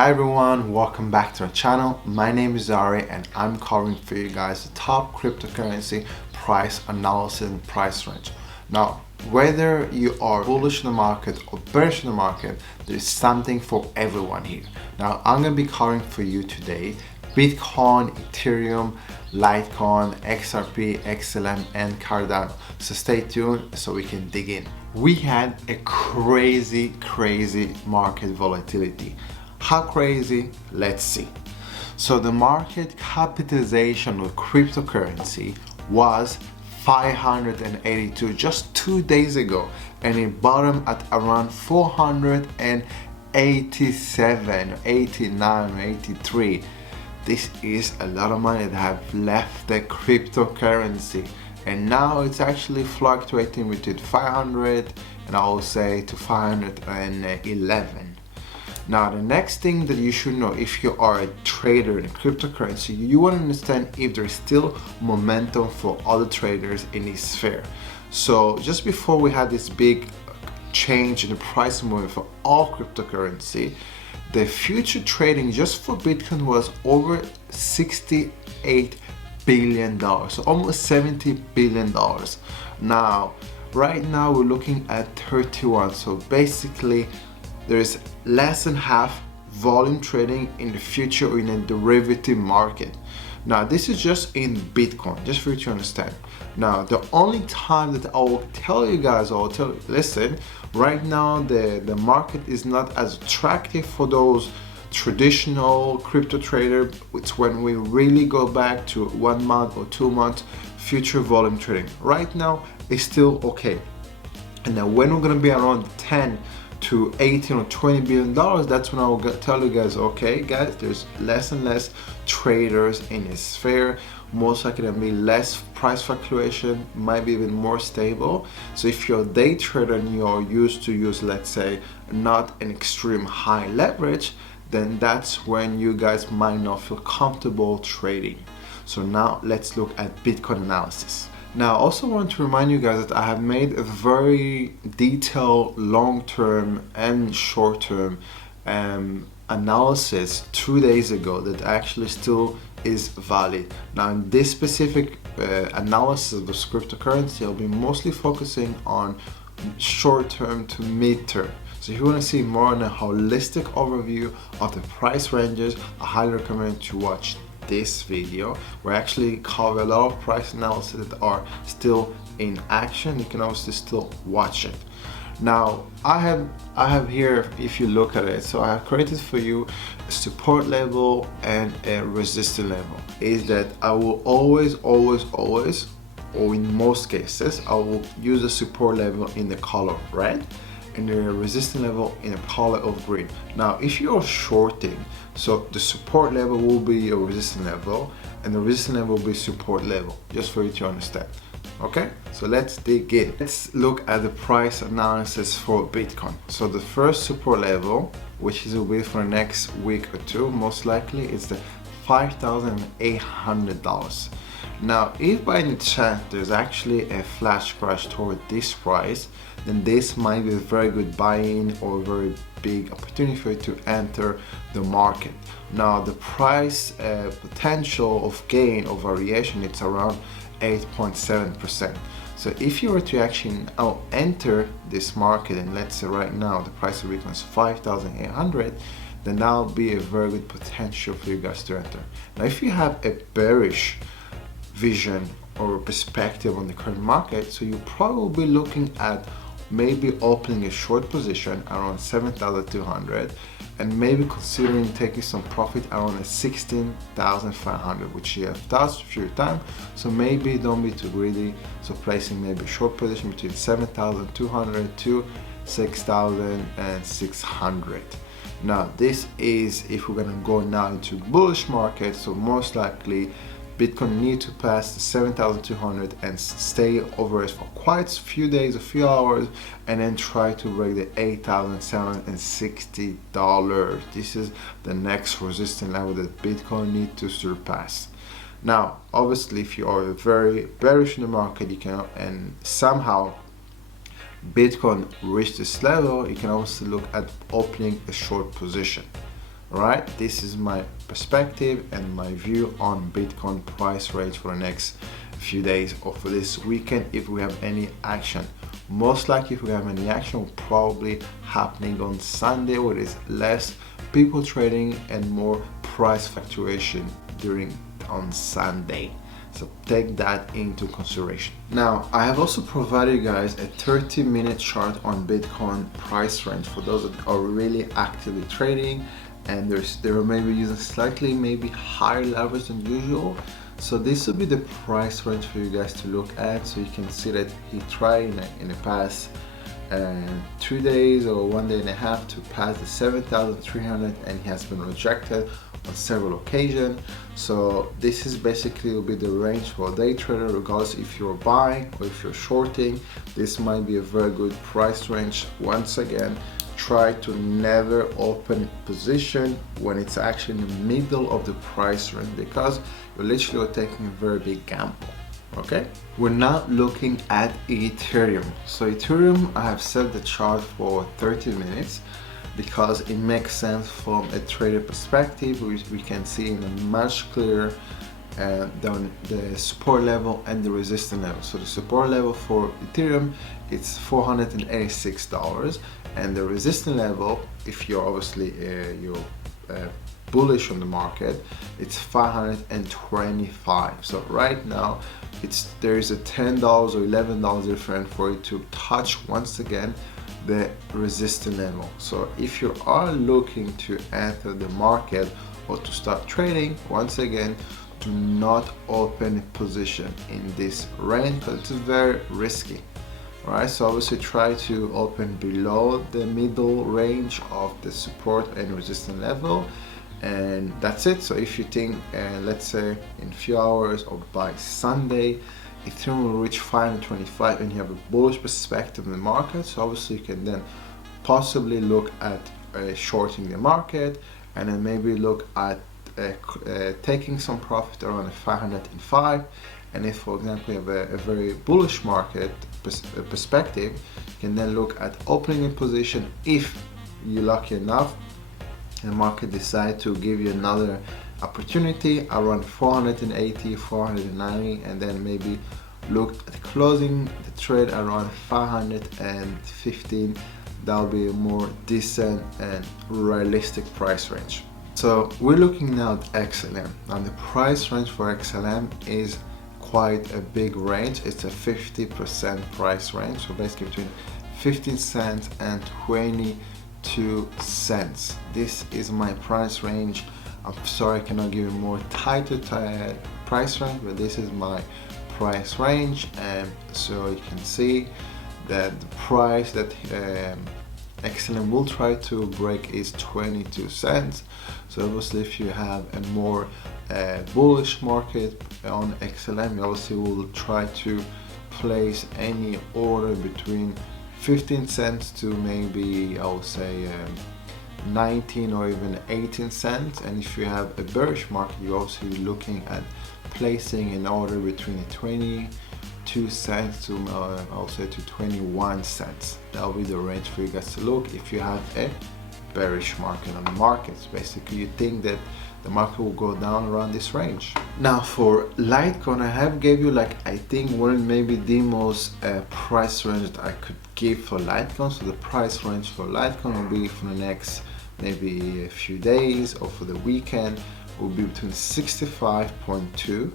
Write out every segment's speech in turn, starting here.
Hi everyone, welcome back to our channel. My name is Ari and I'm covering for you guys the top cryptocurrency price analysis and price range. Now, whether you are bullish in the market or bearish in the market, there's something for everyone here. Now, I'm going to be covering for you today Bitcoin, Ethereum, Litecoin, XRP, XLM, and Cardano. So stay tuned so we can dig in. We had a crazy market volatility. How crazy? Let's see. So the market capitalization of cryptocurrency was 582 just 2 days ago, and it bottomed at around 487, 89, 83. This is a lot of money that have left the cryptocurrency, and now it's actually fluctuating between 500 and I will say to 511. Now, the next thing that you should know if you are a trader in cryptocurrency, you want to understand if there's still momentum for other traders in this sphere. So just before we had this big change in the price movement for all cryptocurrency, the future trading just for Bitcoin was over $68 billion, so almost $70 billion. Now, right now we're looking at 31, so basically there is less than half volume trading in the future or in a derivative market. Now, this is just in Bitcoin, just for you to understand. Now, the only time that I will tell you guys, listen, right now the market is not as attractive for those traditional crypto trader. It's when we really go back to 1 month or 2 months future volume trading. Right now, it's still okay. And then when we're gonna be around 10 to 18 or 20 billion dollars, that's when I will tell you guys, okay guys, there's less and less traders in this sphere, most likely to be less price fluctuation, might be even more stable. So if you're a day trader and you're used to use, let's say, not an extreme high leverage, then that's when you guys might not feel comfortable trading. So now let's look at Bitcoin analysis. Now, I also want to remind you guys that I have made a very detailed long-term and short-term analysis 2 days ago that actually still is valid. Now, in this specific analysis of the cryptocurrency, I'll be mostly focusing on short-term to mid-term. So if you want to see more on a holistic overview of the price ranges, I highly recommend to watch this video. We actually cover a lot of price analysis that are still in action. You can obviously still watch it. Now, I have here, if you look at it, so I have created for you a support level and a resistance level. Is that I will always, or in most cases, I will use the support level in the color red and the resistance level in a color of green. Now, if you're shorting, so the support level will be your resistance level and the resistance level will be support level, just for you to understand. Okay, so let's dig in. Let's look at the price analysis for Bitcoin. So the first support level, which will be for the next week or two, most likely, is the $5,800. Now, if by any chance there's actually a flash crash toward this price, then this might be a very good buy-in or a very big opportunity for you to enter the market. Now, the price potential of gain or variation, it's around 8.7%. So if you were to actually now enter this market, and let's say right now the price of Bitcoin is 5,800, then that'll be a very good potential for you guys to enter. Now, if you have a bearish vision or perspective on the current market, so you're probably looking at maybe opening a short position around 7,200 and maybe considering taking some profit around 16,500, which you have touched a few times. So maybe don't be too greedy, so placing maybe a short position between 7,200 to 6,600. Now, this is if we're gonna go now into bullish market, so most likely Bitcoin need to pass the 7,200 and stay over it for quite a few days, a few hours, and then try to break the $8,760. This is the next resistance level that Bitcoin need to surpass. Now, obviously, if you are very bearish in the market, you can, and somehow Bitcoin reach this level, you can also look at opening a short position. Right, this is my perspective and my view on Bitcoin price range for the next few days or for this weekend if we have any action. Most likely if we have any action, will probably happening on Sunday where there's less people trading and more price fluctuation during on Sunday. So take that into consideration. Now, I have also provided you guys a 30-minute chart on Bitcoin price range for those that are really actively trading and they're maybe using slightly maybe higher levels than usual. So this will be the price range for you guys to look at, so you can see that he tried in the past 2 days or 1 day and a half to pass the 7,300 and he has been rejected on several occasions. So this is basically will be the range for a day trader, regardless if you're buying or if you're shorting. This might be a very good price range. Once again, try to never open position when it's actually in the middle of the price range, because you're literally taking a very big gamble. Okay, we're now looking at Ethereum. So Ethereum, I have set the chart for 30 minutes because it makes sense from a trader perspective. We can see in a much clearer the support level and the resistance level. So the support level for Ethereum, it's $486, and the resistance level, if you're obviously bullish on the market, it's 525. So right now there is a $10 or $11 difference for it to touch once again the resistance level. So if you are looking to enter the market or to start trading, once again, do not open a position in this range because it's very risky. Alright, so obviously try to open below the middle range of the support and resistance level, and that's it. So if you think let's say in a few hours or by Sunday Ethereum will reach 525 and you have a bullish perspective in the market, so obviously you can then possibly look at shorting the market and then maybe look at taking some profit around the 505. And if, for example, you have a very bullish market perspective, you can then look at opening a position if you're lucky enough and the market decide to give you another opportunity around 480, 490, and then maybe look at closing the trade around 515. That'll be a more decent and realistic price range. So we're looking now at XLM. Now the price range for XLM is quite a big range. It's a 50% price range, so basically between 15 cents and 22 cents. This is my price range. I'm sorry I cannot give you more tighter price range, but this is my price range, and so you can see that the price that XLM will try to break is 22 cents. So obviously if you have a more bullish market on XLM, you obviously will try to place any order between 15 cents to maybe, I would say 19 or even 18 cents. And if you have a bearish market, you're also looking at placing an order between 22 cents to I'll say to 21 cents. That'll be the range for you guys to look if you have a bearish market on the markets. Basically you think that the market will go down around this range. Now for Litecoin, I have gave you like I think one maybe the most price range that I could give for Litecoin. So the price range for Litecoin will be for the next maybe a few days or for the weekend will be between 65.2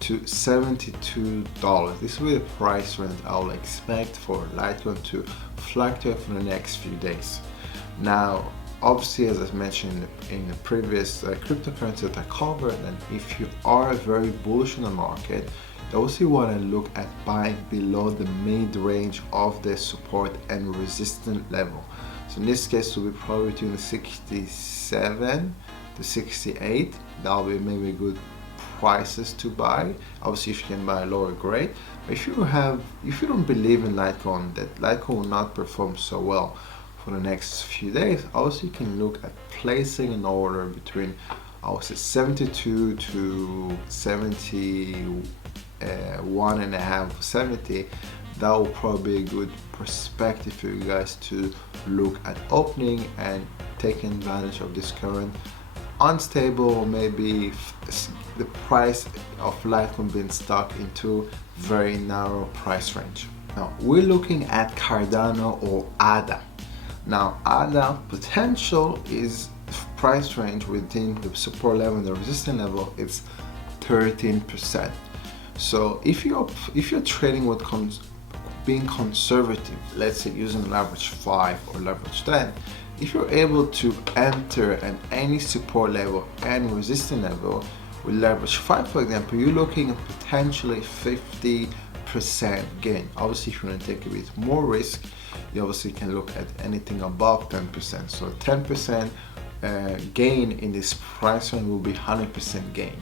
to $72. This will be the price range I will expect for Litecoin to fluctuate for the next few days. Now obviously, as I mentioned in the previous cryptocurrency that I covered, and if you are very bullish on the market, you also want to look at buying below the mid-range of the support and resistance level. So in this case, it will be probably between 67 to 68. That'll be maybe good prices to buy. Obviously, if you can buy a lower grade, but if you don't believe in Litecoin, that Litecoin will not perform so well for the next few days, also you can look at placing an order between I would say 72 to 71 and a half, 70. That will probably be a good perspective for you guys to look at opening and taking advantage of this current unstable, or maybe the price of Litecoin being stuck into very narrow price range. Now we're looking at Cardano or ADA. Now ADA potential is price range within the support level and the resistance level. It's 13%. So if you're trading with being conservative, let's say using leverage 5 or leverage 10, if you're able to enter at any support level and resistance level with leverage 5, for example, you're looking at potentially 50% gain. Obviously, if you want to take a bit more risk, you obviously can look at anything above 10%. So 10% gain in this price range will be 100% gain.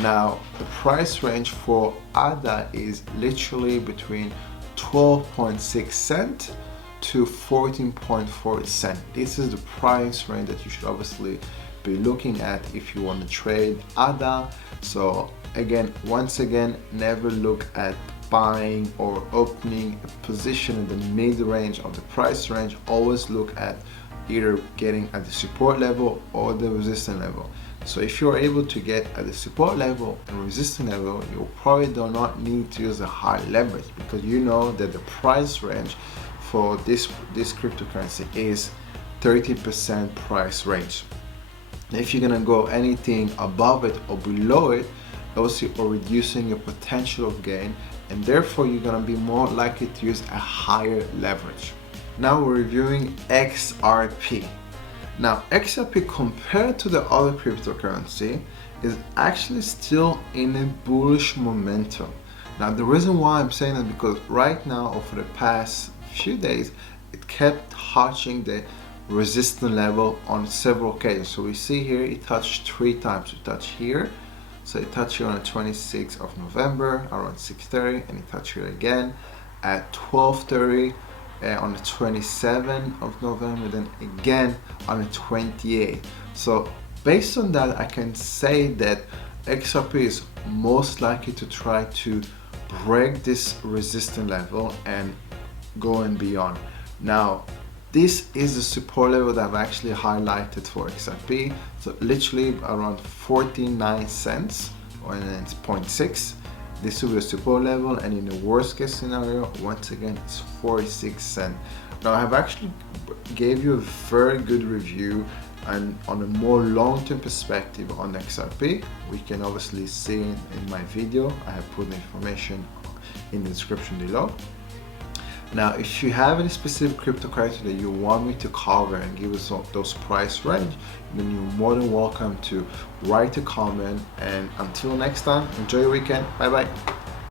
Now, the price range for ADA is literally between 12.6 cents to 14.4 cents. This is the price range that you should obviously be looking at if you want to trade ADA. So again, once again, never look at buying or opening a position in the mid-range of the price range. Always look at either getting at the support level or the resistance level. So if you're able to get at the support level and resistance level, you probably do not need to use a high leverage, because you know that the price range for this cryptocurrency is 30% price range. And if you're gonna go anything above it or below it, obviously you're reducing your potential of gain, and therefore you're gonna be more likely to use a higher leverage. Now we're reviewing XRP. Now XRP, compared to the other cryptocurrency, is actually still in a bullish momentum. Now the reason why I'm saying that, because right now, or for the past few days, it kept touching the resistance level on several occasions. So we see here it touched 3 times. It touched here, so it touched here on the 26th of November around 6:30, and it touched here again at 12:30 on the 27th of November, then again on the 28th. So based on that, I can say that XRP is most likely to try to break this resistance level and go and beyond. Now this is the support level that I've actually highlighted for XRP. So literally around 49 cents, or 0.6. This will be a support level, and in the worst case scenario, once again, it's 46 cents. Now I have actually gave you a very good review and on a more long-term perspective on XRP. We can obviously see in my video. I have put the information in the description below. Now, if you have any specific cryptocurrency that you want me to cover and give us those price range, then you're more than welcome to write a comment. And until next time, enjoy your weekend. Bye bye.